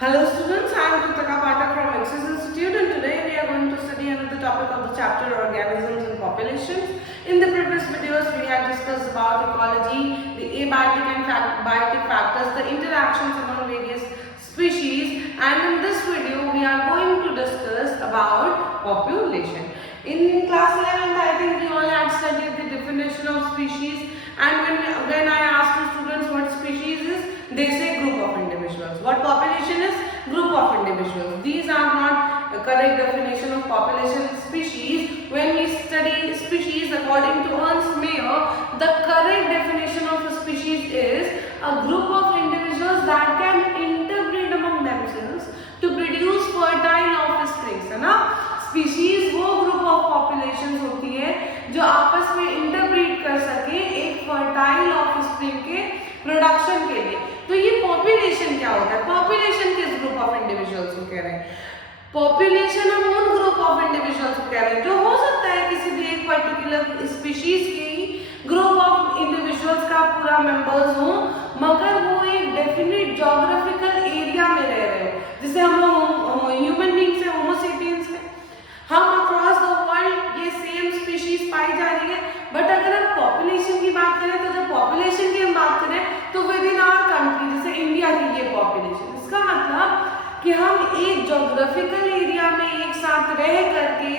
Hello students, I am Kritaka Pathak from Axis Institute and today we are going to study another topic of the chapter organisms and populations. In the previous videos we had discussed about ecology, the abiotic and biotic factors, the interactions among various species, and in this video we are going to discuss about population. In class 11th I think we all had studied the definition of species, and when I asked the students what species is, they say group of individuals. What population is? Group of individuals. These are not the correct definition of population. Species, when we study species according to Ernst Mayr, the correct definition of a species is a group of individuals that can interbreed among themselves to produce fertile offsprings, है ना? Species वो group of populations होती है जो आपस में interbreed कर सके एक फर्टाइल ऑफस्प्रिंग के प्रोडक्शन के लिए। तो ये पॉपुलेशन क्या होता है? पॉपुलेशन किस ग्रुप ऑफ इंडिविजुअल्स को कह रहे हैं? पॉपुलेशन हम उन ग्रुप ऑफ इंडिविजुअल्स को कह रहे हैं जो हो सकता है किसी भी एक पर्टिकुलर स्पीशीज के ही ग्रुप ऑफ इंडिविजुअल्स का पूरा मेंबर्स हो, मगर वो एक डेफिनेट ज्योग्राफिकल एरिया में रह रहे हो। जैसे हम लोग ह्यूमन बीइंग्स है, होमो सेपियंस में हम अक्रॉस द वर्ल्ड ये सेम स्पीशीज पाई जा रही है, बट अगर हम पॉपुलेशन की बात करें तो जब पॉपुलेशन की हम बात करें तो विद इन आवर कंट्री, जैसे इंडिया की ये पॉपुलेशन, इसका मतलब कि हम एक ज्योग्राफिकल एरिया में एक साथ रह करके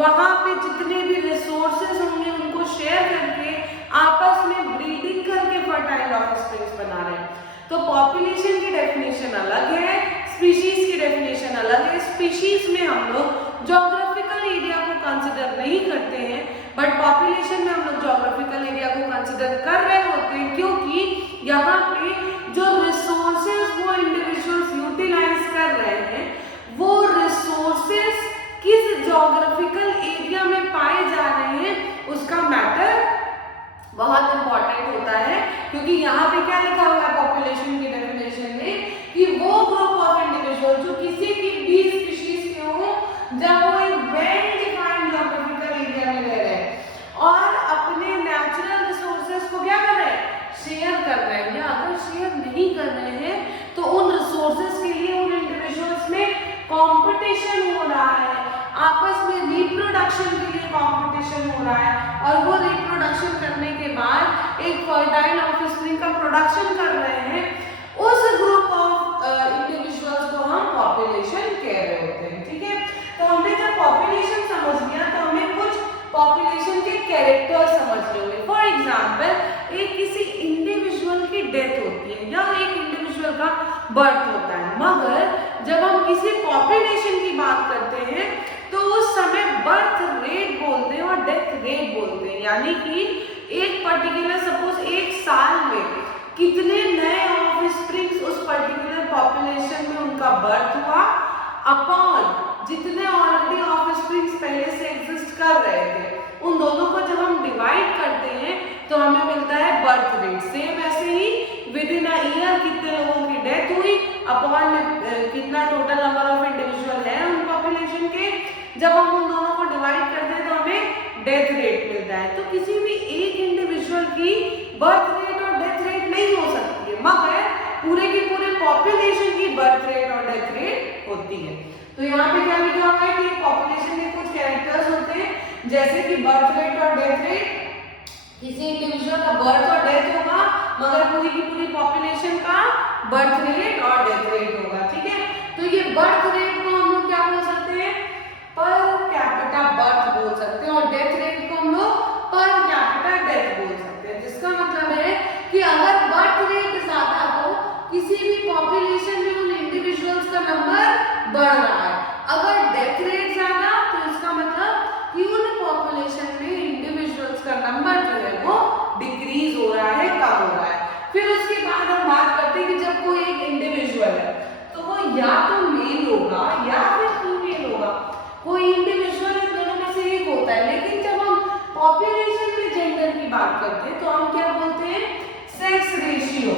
वहां पे जितने भी रिसोर्सेज होंगे उनको शेयर करके आपस में ब्रीडिंग करके फर्टाइल ऑफस्प्रिंग्स बना रहे हैं। तो पॉपुलेशन की डेफिनेशन अलग है, स्पीशीज की डेफिनेशन अलग है। स्पीशीज में हम लोग ज्योग्राफिकल एरिया को कंसीडर नहीं करते हैं, बट पॉपुलेशन में हम लोग ज्योग्राफिकल एरिया को कंसीडर कर रहे होते हैं, क्योंकि यहाँ पे जो रिसोर्सेज वो इंडिविजुअल्स यूटिलाइज कर रहे हैं वो रिसोर्सेज किस ज्योग्राफिकल एरिया में पाए जा रहे हैं उसका मैटर बहुत इंपॉर्टेंट होता है। क्योंकि यहाँ पे क्या लिखा हुआ है पॉपुलेशन की डेफिनेशन में कि वो ग्रुप ऑफ इंडिविजुअल जो किसी की भी स्पीशीज के हो जब वो एक वेल डिफाइंड ज्योग्राफिकल एरिया में रह रहे हैं और अपने नेचुरल रिसोर्सेज को क्या कर रहे हैं? शेयर कर रहे हैं। या अगर शेयर नहीं कर रहे हैं तो उन रिसोर्सेज के लिए उन इंडिविजुअल्स में कंपटीशन हो रहा है, आपस में रिप्रोडक्शन के लिए कंपटीशन हो रहा है, और वो रिप्रोडक्शन करने के बाद एक फर्टाइल ऑफस्प्रिंग का प्रोडक्शन कर रहे हैं। उस ग्रुप ऑफ इंडिविजुअल्स को हम पॉपुलेशन कह रहे होते हैं। ठीक है, तो हमने जब पॉपुलेशन समझ लिया तो हमें कुछ पॉपुलेशन के कैरेक्टर समझ लेंगे। फॉर एग्जाम्पल एक किसी इंडिविजुअल की डेथ होती है या एक इंडिविजुअल का बर्थ होता है, मगर जब हम किसी पॉपुलेशन की बात करते हैं तो उस समय बर्थ रेट बोलते हैं और डेथ रेट बोलते हैं। यानी कि एक पर्टिकुलर सपोज एक साल में कितने नए ऑफस्प्रिंग्स उस पर्टिकुलर पॉपुलेशन में उनका बर्थ हुआ अपॉन जितने ऑलरेडी ऑफस्प्रिंग्स पहले से एग्जिस्ट कर रहे थे, उन दोनों को जब हम डिवाइड करते हैं तो हमें मिलता है बर्थ रेट। सेम ऐसे ही विद इन अ ईयर कितने लोगों की डेथ हुई अपॉन में कितना टोटल नंबर ऑफ इंडिविजुअल है उन पॉपुलेशन के, जब हम उन दोनों को डिवाइड करते हैं तो हमें डेथ रेट मिलता है। तो किसी भी एक इंडिविजुअल की बर्थ रेट और डेथ रेट नहीं हो सकती है, मगर पूरे की पूरे पॉपुलेशन की बर्थ रेट और डेथ रेट होती है। तो यहाँ पे क्या लिखा हुआ है कि पॉपुलेशन के कुछ कैरेक्टर्स होते हैं, जैसे कि बर्थ रेट और डेथ रेट। किसी इंडिविजुअल का बर्थ और डेथ होगा मगर पूरी की पूरी पॉपुलेशन का बर्थ रेट और डेथ रेट होगा। ठीक है, तो ये बर्थ रेट को हम लोग क्या बोल सकते हैं? पर कैपिटा बर्थ बोल सकते हैं, और डेथ रेट को हम लोग पर कैपिटा डेथ बोल सकते हैं। जिसका मतलब है कि अगर बर्थ रेट ज्यादा हो किसी भी पॉपुलेशन में उन इंडिविजुअल्स का नंबर बढ़ रहा है, अगर डेथ रेट ज्यादा तो इसका मतलब कि उन पॉपुलेशन में इंडिविजुअल्स का नंबर जो है वो डिक्रीज हो रहा है, कम हो रहा है। फिर उसके बाद हम बात करते हैं कि जब कोई एक इंडिविजुअल है तो वो या तो मेल होगा या फिर फीमेल होगा। कोई इंडिविजुअल इन दोनों में से एक होता है, लेकिन जब हम पॉपुलेशन में जेंडर की बात करते हैं तो हम क्या बोलते हैं? Sex ratio.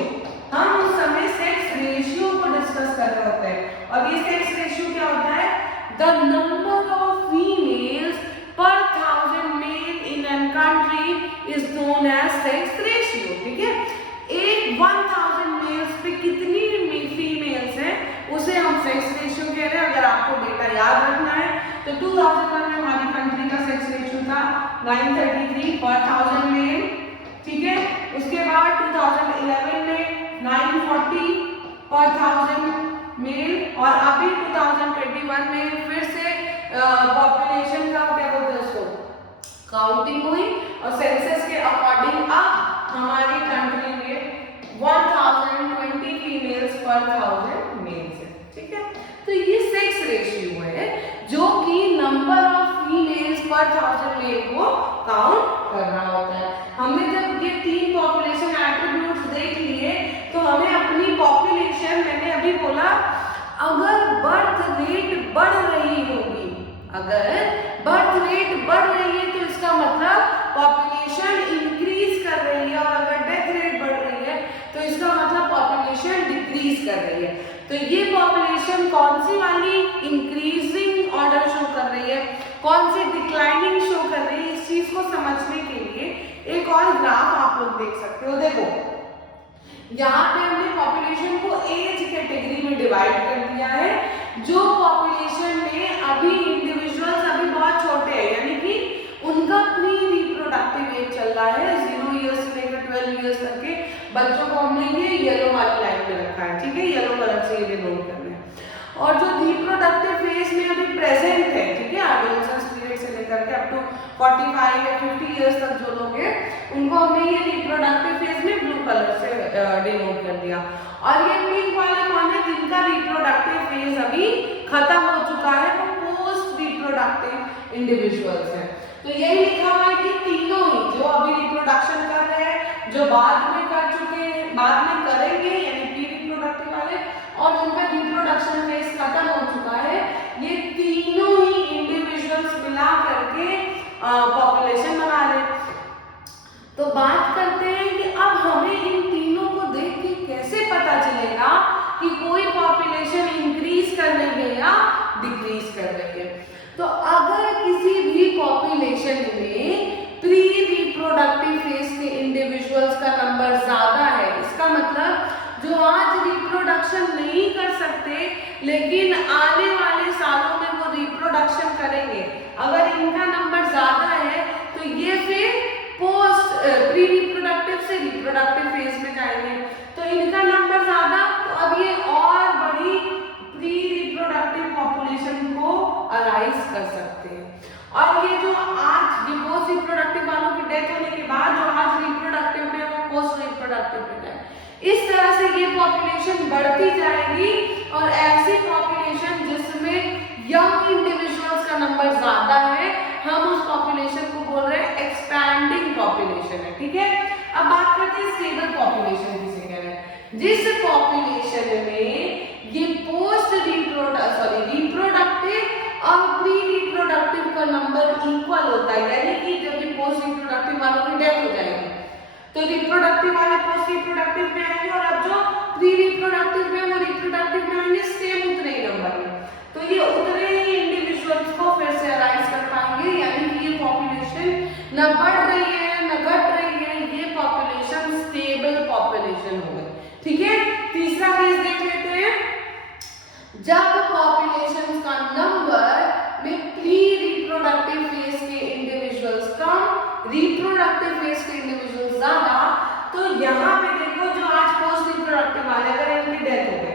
हम उस समय सेक्स रेशियो को डिस्कस कर रहे होते हैं, और ये सेक्स रेशियो क्या होता है? The number of females per 1000 male in an country is known as sex ratio. ठीक है, एक 1000 मेल्स पे कितनी फीमेल्स हैं उसे हम तो 2001 में हमारी कंट्री का सेक्स रेशियो था 933 पर 1000 मेल, ठीक है। उसके बाद 2011 में 940 पर 1000 मेल, और अभी 2021 में फिर से पॉपुलेशन का क्या बोलते हैं उसको काउंटिंग हुई, और सेंसस के अकॉर्डिंग अब हमारी कंट्री में 1020 फीमेल्स पर 1000 मेल्स है, ठीक है। तो ये सेक्स रेशियो है जो कि number of females per 1000 mail को काउंट कर रहा होता है। हमने जब ये तीन पॉपुलेशन एट्रीब्यूट्स देख लिए तो हमें अपनी पॉपुलेशन, मैंने अभी बोला अगर बर्थ रेट बढ़ रही होगी, अगर बर्थ रेट बढ़ रही है तो इसका मतलब पॉपुलेशन इंक्रीज कर रही है, और अगर डेथ रेट बढ़ रही है तो इसका मतलब पॉपुलेशन डिक्रीज कर रही है। तो ये पॉपुलेशन कौन सी वाली इंक्रीजिंग ऑर्डर शो कर रही है, कौन सी डिक्लाइनिंग शो कर रही है, इस चीज को समझने के लिए एक और ग्राफ आप लोग देख सकते हो। देखो यहाँ पे हमने पॉपुलेशन को एज कैटेगरी में डिवाइड कर दिया है। जो पॉपुलेशन में अभी इंडिविजुअल्स अभी बहुत छोटे हैं, यानी कि उनका प्री रिप्रोडक्टिव एज चल रहा है 0 ईयर्स से लेकर 12 ईयर्स तक के बच्चों को हमने ये येलो वाली लाइन में रखा है, ठीक है, येलो कलर से ये नोट करना है। और जो रिप्रोडक्टिव फेज में अभी प्रेजेंट है, ठीक है, एडोलेसेंस पीरियड से लेकर के अप टू 45 या 50 इयर्स तक जो लोग हैं उनको हमने ये रिप्रोडक्टिव फेज में ब्लू कलर से डिनोट कर दिया। और ये पिंक वाले कौन है, जिनका रिप्रोडक्टिव फेज अभी खत्म हो चुका है, वो पोस्ट रिप्रोडक्टिव इंडिविजुअल्स हैं। तो यही लिखा हुआ है कि तीनों ही, जो अभी रिप्रोडक्शन कर रहे हैं, जो बाद में कर चुके हैं, बाद में करेंगे यानी प्री रिप्रोडक्टिव वाले, और जिनका रिप्रोडक्शन फेज खत्म हो चुका है, ये तीनों ही इंडिविजुअल्स मिला करके पॉपुलेशन बना रहे हैं। तो बात करते हैं कि अब हमें इन तीनों को देख के कैसे पता चलेगा कि कोई पॉपुलेशन इंक्रीज कर रही है या डिक्रीज कर रही है। तो अगर किसी भी पॉपुलेशन में प्री रिप्रोडक्टिव फेज के इंडिविजुअल्स का नंबर ज्यादा है, इसका मतलब जो आज रिप्रोडक्शन नहीं कर सकते लेकिन आने वाले सालों में वो रिप्रोडक्शन करेंगे, अगर इनका नंबर ज्यादा है तो ये फिर पोस्ट प्री रिप्रोडक्टिव से रिप्रोडक्टिव फेज में जाएंगे। तो इनका नंबर ज्यादा, तो अब ये और बड़ी प्री रिप्रोडक्टिव पॉपुलेशन को अराइज कर सकते हैं। और ये जो आज ये पोस्ट रिप्रोडक्टिव वालों की डेथ होने के बाद जो आज रिप्रोडक्टिव में वो पोस्ट रिप्रोडक्टिव में जाए, इस तरह से ये पॉपुलेशन बढ़ती जाएगी। और ऐसी पॉपुलेशन जिसमें यंग इंडिविजुअल्स का नंबर ज्यादा है, हम उस पॉपुलेशन को बोल रहे हैं एक्सपैंडिंग पॉपुलेशन है, ठीक है। अब बात करते हैं स्टेबल पॉपुलेशन किसे कह रहे हैं, जिस पॉपुलेशन में ये पोस्ट रिप्रोडक्टिव और प्री रिप्रोडक्टिव का नंबर इक्वल होता है, यानी कि जब ये पोस्ट रिप्रोडक्टिव वालों की डेथ हो जाएगी तो रिप्रोडक्टिव वाले पोस्ट रिप्रोडक्टिव में आएंगे, और अब जो प्री रिप्रोडक्टिव में वो रिप्रोडक्टिव में आएंगे सेम उतने ही नंबर में। तो ये उतने ही इंडिविजुअल्स को फिर से अराइज कर पाएंगे, यानी कि ये पॉपुलेशन न बढ़ रही है न घट रही है, ये पॉपुलेशन स्टेबल पॉपुलेशन हो गई, ठीक है। तीसरा केस देख लेते हैं, जब पॉपुलेशन का नंबर में प्री रिप्रोडक्टिव फेज के इंडिविजुअल्स कम, रिप्रोडक्टिव फेज के इंडिविजुअल्स ज्यादा। तो यहाँ पे देखो जो आज पोस्ट रिप्रोडक्टिव वाले अगर इनकी डेथ हो गई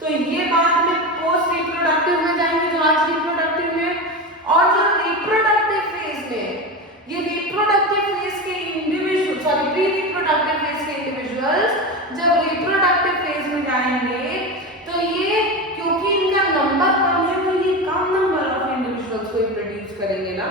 तो ये बाद में पोस्ट रिप्रोडक्टिव में जाएंगे जो आज रिप्रोडक्टिव में, और जो रिप्रोडक्टिव फेज में ये रिप्रोडक्टिव फेज के इंडिविजुअल प्री रिप्रोडक्टिव फेज के इंडिविजुअल्स जब रिप्रोडक्टिव फेज में जाएंगे तो ये क्योंकि इनका नंबर कम है तो ये कम नंबर ऑफ इंडिविजुअल्स को प्रोड्यूस करेंगे ना,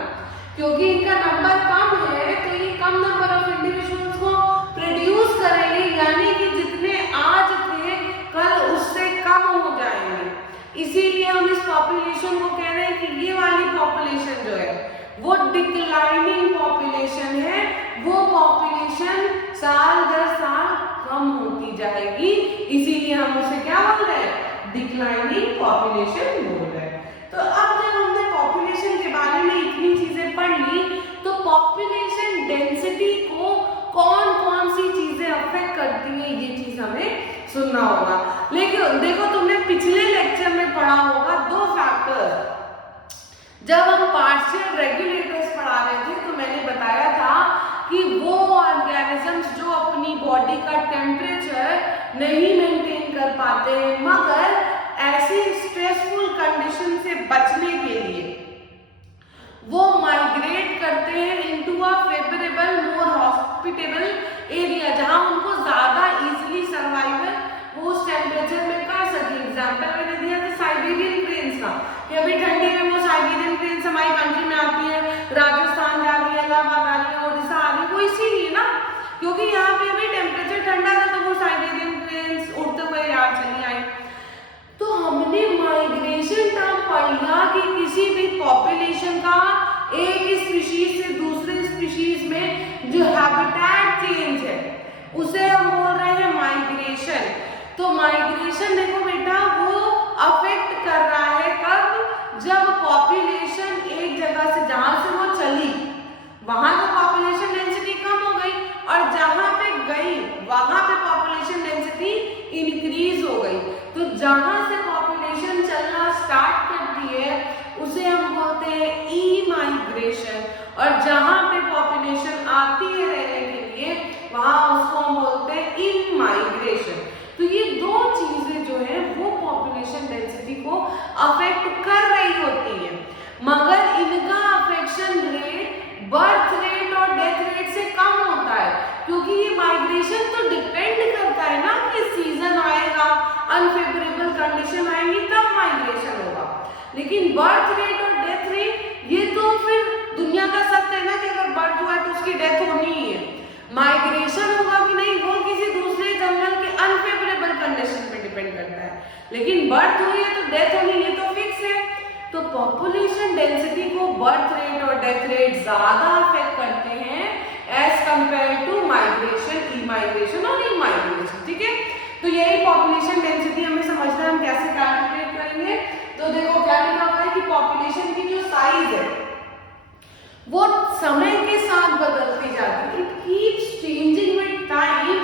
क्योंकि इनका नंबर कम है तो ये कम नंबर ऑफ इंडिविजुअल्स को प्रोड्यूस करेंगे, यानी कि जितने आज थे कल उससे कम हो जाएंगे। इसीलिए हम इस पॉपुलेशन को कह रहे हैं कि ये वाली पॉपुलेशन जो है वो डिक्लाइनिंग पॉपुलेशन है, वो पॉपुलेशन साल दर साल कम होती जाएगी, इसीलिए हम उसे क्या बोल रहे हैं, डिक्लाइनिंग पॉपुलेशन बोल रहे हैं। तो अब जब हमने पॉपुलेशन के बारे में इतनी चीजें पढ़ ली तो पॉपुलेशन डेंसिटी को कौन कौन सी चीजें अफेक्ट करती हैं ये चीज हमें सुनना होगा। लेकिन देखो तुमने पिछले लेक्चर में पढ़ा होगा दो फैक्टर्स जब हम पार्शियल रेगुलेटर्स पढ़ा रहे थे तो मैंने बताया था कि वो ऑर्गेनिजम्स जो अपनी बॉडी का टेम्परेचर नहीं मेंटेन कर पाते, मगर ऐसी स्ट्रेसफुल कंडीशन से बचने के लिए वो माइग्रेट करते हैं into a favourable more hospitable area, जहां उनको ज्यादा इजीली सर्वाइवल वो उस टेम्परेचर में कर सके। एग्जाम्पल मैंने दिया था साइबेरियन क्रेन्स का, कि अभी ठंडी में वो साइबेरियन क्रेन्स हमारी कंट्री में आती है, राजस्थान जा रही है, इलाहाबाद आ रही है, ओडिशा आ रही है, वो इसीलिए ना क्योंकि यहाँ पे अभी टेम्परेचर ठंडा था तो वो साइबेरियन क्रेन्स उड़ते हुए यहाँ चली आई। तो हमने माइग्रेशन टर्म पढ़ा कि किसी भी पॉपुलेशन का एक स्पीशीज से दूसरे स्पीशीज में जो हैबिटेट चेंज है उसे हम बोल रहे हैं माइग्रेशन। तो माइग्रेशन देखो बेटा वो अफेक्ट कर रहा है कब, जब पॉपुलेशन एक जगह से जहां से वो चली वहां तो पॉपुलेशन डेंसिटी कम हो गई और जहां पे गई वहां पे पॉपुलेशन डेंसिटी इंक्रीज हो गई। तो जहां से पॉपुलेशन चलना स्टार्ट करती है उसे हम बोलते हैं ई माइग्रेशन, और जहां पे पॉपुलेशन आती है रहने के लिए वहां उसको हम बोलते हैं इन माइग्रेशन। तो ये दो चीजें जो है वो पॉपुलेशन डेंसिटी को अफेक्ट कर रही होती है, मगर इनका अफेक्शन रेट बर्थ रेट और डेथ रेट से कम होता है, क्योंकि ये माइग्रेशन तो डिपेंड करता है ना कि सीजन आएगा, अनफेवरेबल कंडीशन आएंगी तब माइग्रेशन होगा। लेकिन बर्थ रेट और डेथ रेट ये तो फिर दुनिया का सत्य है ना कि अगर बर्थ हुआ है तो उसकी डेथ होनी ही है। माइग्रेशन होगा कि नहीं वो किसी दूसरे जंगल के अनफेवरेबल कंडीशन पे डिपेंड करता है, लेकिन बर्थ हुई है तो डेथ होनी ये तो फिक्स है। तो पॉपुलेशन डेंसिटी को बर्थ रेट और डेथ रेट ज्यादा अफेक्ट करते हैं as compare to migration, e migration और इन माइग्रेशन। ठीक है, तो यही पॉपुलेशन डेंसिटी हमें समझना है, हम कैसे कैलकुलेट करेंगे। तो देखो क्या लिखा हुआ है कि पॉपुलेशन की जो साइज है वो समय के साथ बदलती जाती है, it keeps changing with time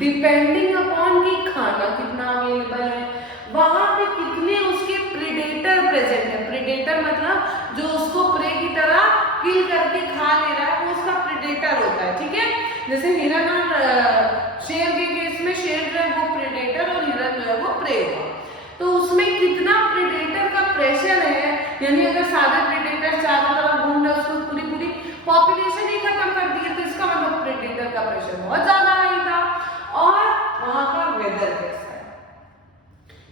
depending upon कि खाना कितना अवेलेबल है, वहां पे कितने उसके प्रेडेटर प्रेजेंट है। प्रेडेटर मतलब जो उसको प्रे की तरह किल करके खा ले रहा है वो उसका प्रेडेटर होता है। ठीक है, जैसे हिरन और शेर के केस में शेर जो है वो प्रेडेटर और हिरन जो है वो प्रे होगा। तो उसमें कितना प्रेडेटर का प्रेशर है, यानी अगर सारे प्रेडेटर चारों तरफ घूम रहे उसको पूरी पॉपुलेशन ही खत्म कर दी है, तो इसका मतलब प्रेडेटर का प्रेशर बहुत ज्यादा हाई था। और वहां का वेदर कैसा है,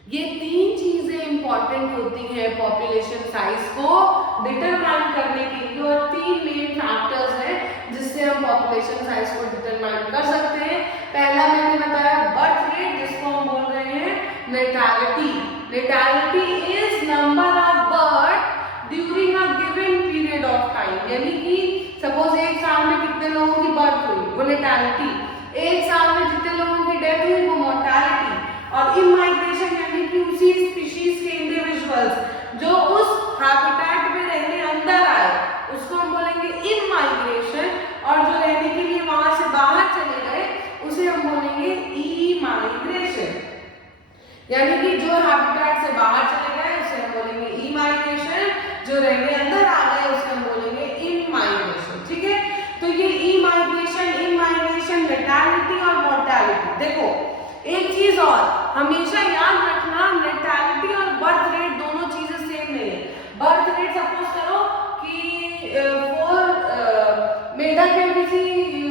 ये तीन चीजें इंपॉर्टेंट होती हैं पॉपुलेशन साइज को डिटरमाइन करने के लिए, और तीन मेन फैक्टर्स हैं जिससे हम पॉपुलेशन साइज को डिटरमाइन कर सकते हैं। पहला मैंने बताया बर्थ रेट, जिसको हम बोल रहे हैं natality. Natality is number of birth during a given period of time, यानी कि सपोज एक साल में कितने लोगों की बर्थ हुई वो नेटालिटी, एक साल में जितने लोगों की डेथ हुई वो मोर्टालिटी, और इन माइग्रेशन यानी कि उसी स्पीशीज के इंडिविजुअल्स जो उस हैबिटेट में रहने अंदर आए उसको हम बोलेंगे इन माइग्रेशन, और जो रहने के लिए वहां से बाहर चले गए उसे हम बोलेंगे ई माइग्रेशन। यानी कि जो हैबिटेट से बाहर चले गए उसे हम बोलेंगे ई माइग्रेशन, जो रहने अंदर आ गए उसे हम बोलेंगे इन माइग्रेशन। ठीक है, तो ये ई माइग्रेशन, इन माइग्रेशन, नेटालिटी और मोर्टालिटी। देखो एक चीज और हमेशा याद रखना, नेटालिटी और बर्थ रेट दोनों चीजें सेम नहीं है। बर्थ रेट सपोज करो कि 4 मेढक है किसी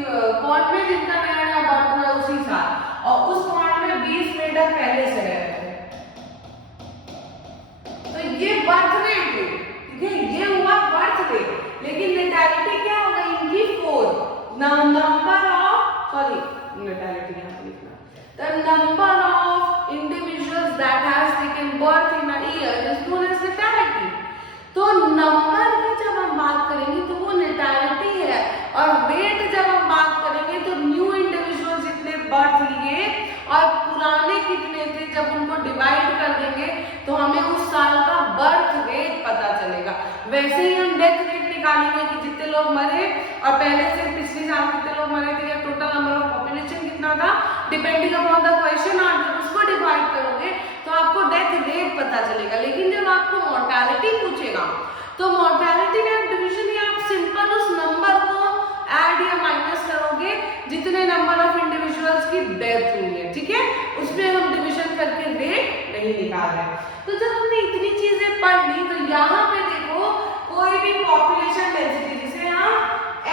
पॉन्ड में जिनका नया नया बर्थ हुआ उसी साल, और उस पॉन्ड में 20 मेढक पहले से रह रहे थे, तो ये बर्थ रेट है। ठीक है, ये हुआ बर्थ रेट, लेकिन नेटालिटी क्या हो गई इनकी 4, नंबर ऑफ नेटालिटी यहाँ पे लिखना, the number of individuals that has taken birth in a year is known as natality। तो नंबर की जब हम बात करेंगे तो वो नेटालिटी है, और रेट जब हम बात करेंगे तो न्यू इंडिविजुअल जितने बर्थ लिए और पुराने कितने थे जब उनको डिवाइड कर देंगे तो हमें उस साल का बर्थ रेट पता चलेगा। वैसे ही हम डेथ रेट निकालेंगे कि जितने लोग मरे और पहले से पिछले साल कितने लोग मरे थे या टोटल नंबर ऑफ पॉपुलेशन कितना था, depending upon the question answer उसको डिवाइड करोगे तो आपको डेथ रेट पता चलेगा। लेकिन जब आपको मोर्टालिटी पूछेगा तो मोर्टेलिटी का डिवीजन ये आप सिंपल उस नंबर को ऐड या माइनस करोगे जितने नंबर ऑफ इंडिविजुअल्स की डेथ हुई है, ठीक है, उसमें हम डिवीजन करके रेट नहीं निकाल रहे। तो जब हमने इतनी चीजें पढ़ ली तो यहाँ पे देखो कोई भी पॉपुलेशन डेंसिटी जिसे हम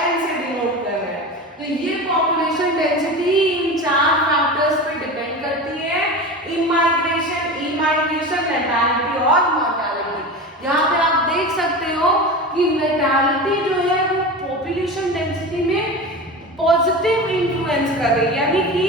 N से डिनोट कर रहे हैं, तो ये पॉपुलेशन डेंसिटी इन 4 फैक्टर्स पे डिपेंड करती है, इमाइग्रेशन, नेटालिटी और मोर्टेलिटी। यहाँ पे आप देख सकते हो कि नेटालिटी जो है वो पॉपुलेशन डेंसिटी में पॉजिटिव इन्फ्लुएंस कर रही है, यानी कि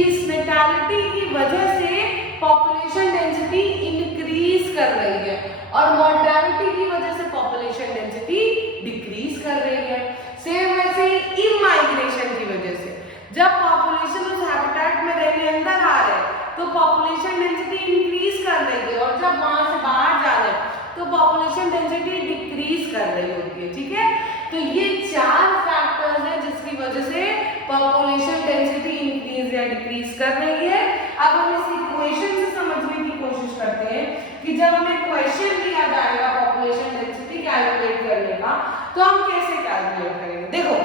इस नेटालिटी की वजह से पॉपुलेशन डेंसिटी इंक्रीज कर रही है और मोर्टेलिटी की वजह से पॉपुलेशन डेंसिटी डिक्रीज कर रही है। सेम वैसे ही इमाइग्रेशन की वजह से जब पॉपुलेशन उस हैबिटेट में रहने अंदर आ रहे हैं तो पॉपुलेशन डेंसिटी इंक्रीज कर रही है और जब वहां से बाहर जा रहे हैं तो पॉपुलेशन डेंसिटी डिक्रीज कर रही होती है, ठीक है। तो ये 4 फैक्टर्स हैं जिसकी वजह से पॉपुलेशन डेंसिटी इंक्रीज या डिक्रीज कर रही है। अब हम इस इक्वेशन से समझने की कोशिश करते हैं कि जब हमें क्वेश्चन दिया जाएगा पॉपुलेशन डेंसिटी कैलकुलेट करने का तो हम कैसे कैलकुलेट करेंगे। देखो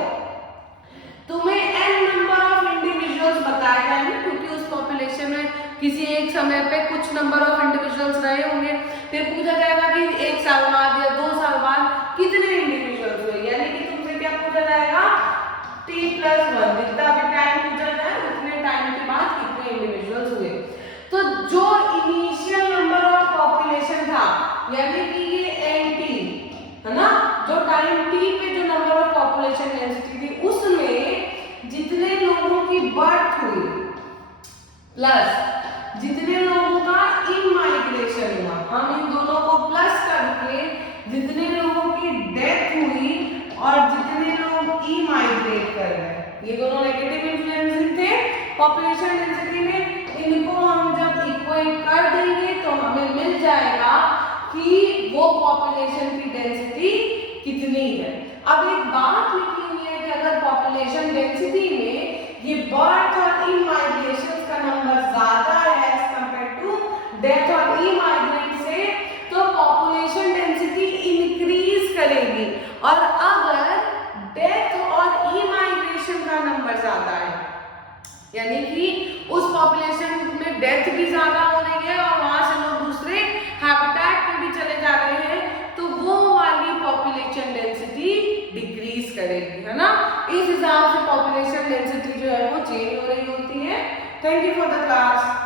तुम्हें n नंबर ऑफ इंडिविजुअल्स बताए जाएंगे क्योंकि उस पॉपुलेशन में किसी एक समय पे कुछ नंबर ऑफ इंडिविजुअल्स रहे होंगे, फिर पूछा जाएगा कि 1 साल बाद या 2 साल बाद कितने इंडिविजुअल्स हुए, यानी कि तुमसे क्या पूछा जाएगा t+1, जितना भी टाइम पूछा जाए उतने टाइम के बाद कितने इंडिविजुअल्स हुए। तो जो इनिशियल नंबर ऑफ पॉपुलेशन था यानी कि ये nt है ना, जो टाइम t पे जो नंबर ऑफ पॉपुलेशन डेंसिटी थी उसमें जितने लोगों की बर्थ हुई प्लस जितने लोगों का इमाइग्रेशन हुआ, हम इन दोनों को प्लस करके जितने लोगों की डेथ हुई और जितने लोग इमाइग्रेट कर गए, ये दोनों नेगेटिव इन्फ्लुएंसिंग थे पॉपुलेशन डेंसिटी में, इनको हम जब इक्वेट कर देंगे तो हमें मिल जाएगा कि वो पॉपुलेशन की डेंसिटी कितनी है। अब एक बात लिखी हुई है कि अगर पॉपुलेशन डेंसिटी में ये बर्थ और इमाइग्रेशन का नंबर ज्यादा है एज कंपेयर टू डेथ और इमाइग्रेट से तो पॉपुलेशन डेंसिटी इंक्रीज करेगी, और अगर डेथ और इमाइग्रेशन का नंबर ज्यादा है यानी कि उस पॉपुलेशन में डेथ भी ज्यादा हो रही है और वहां से लोग दूसरे हैबिटेट में भी चले जा रहे हैं तो वो वाली पॉपुलेशन डेंसिटी डिक्रीज करेगी, है ना। इस हिसाब से पॉपुलेशन डेंसिटी जो है वो चेंज हो रही होती है। Thank you for the class.